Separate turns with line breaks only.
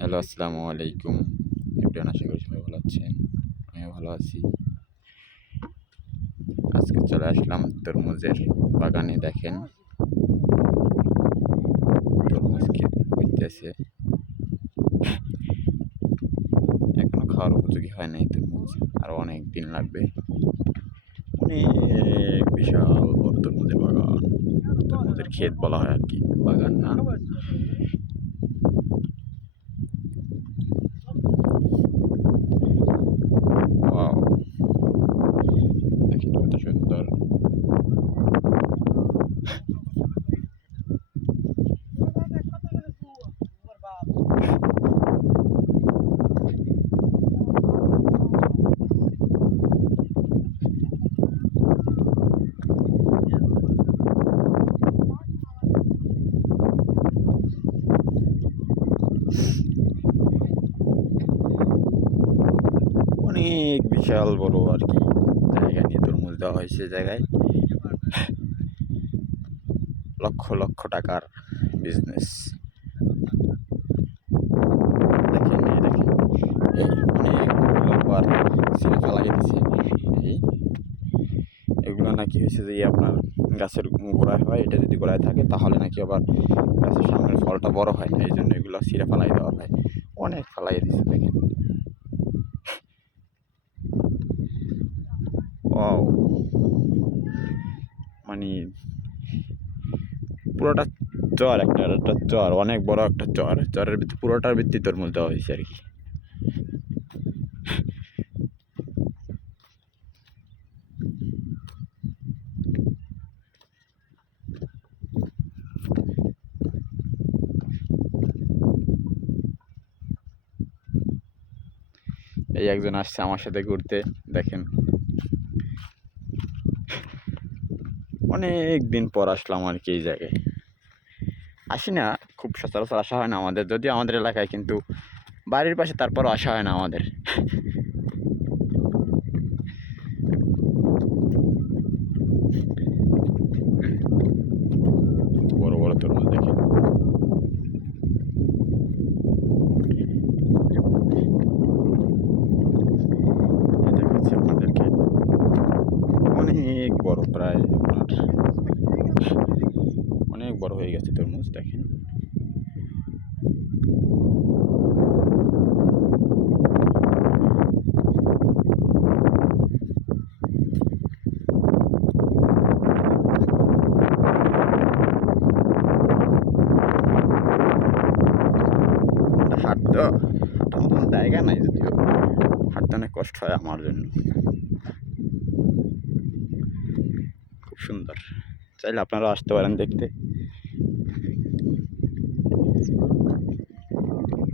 Hello, আসসালামু আলাইকুম। Everyone আশা করি সবাই ভালো আছেন। আমিও ভালো আছি। আজকে চলে আসলাম তরমুজের বাগানে, দেখেন। তরমুজ হইতেছে। এখনও খাওয়ার উপযোগী হয় নাই তরমুজ আরও অনেক দিন লাগবে। অনেক বিশাল বড় তরমুজের বাগান। তরমুজের ক্ষেত বলা হয় আর কি, বাগান না ওয়াও দেখেন কত সুন্দর অনেক বিশাল বড় আর কি জায়গা নিয়ে তরমুজ দেওয়া হয়েছে জায়গায়। লক্ষ লক্ষ টাকার বিজনেস দেখেন দেখেন অনেকগুলো সিনেমা লাগিয়ে দিছে। এগুলো নাকি হয়েছে যে আপনার গাছের গোড়ায় হয়, এটা যদি গোড়ায় থাকে তাহলে নাকি আবার গাছের সামনের ফলটা বড় হয় এই জন্য এগুলো সিরে ফালাই দেওয়া হয়। অনেক ফালাই দিচ্ছে দেখেন। মানে পুরোটা চর একটা একটা চর, অনেক বড় একটা চর। চরের ভিতরে পুরোটার ভিত্তি তরমুজ দেওয়া হয়েছে আর কি। এই একজন আসছে আমার সাথে ঘুরতে, দেখেন। অনেক দিন পর আসলাম আর কি এই জায়গায়। আসি না, খুব সচরাচর আসা হয় না আমাদের, যদিও আমাদের এলাকায় কিন্তু বাড়ির পাশে তারপরও আসা হয় না আমাদের। অনেক বড়, প্রায় আপনার অনেক বড় হয়ে গেছে তরমুজ, দেখেন। হাঁটতে হাঁটার জায়গা নাই যদিও। হাঁটতে অনেক কষ্ট হয় আমার জন্য। খুব সুন্দর। চাইলে আপনারা আসতে পারেন দেখতে।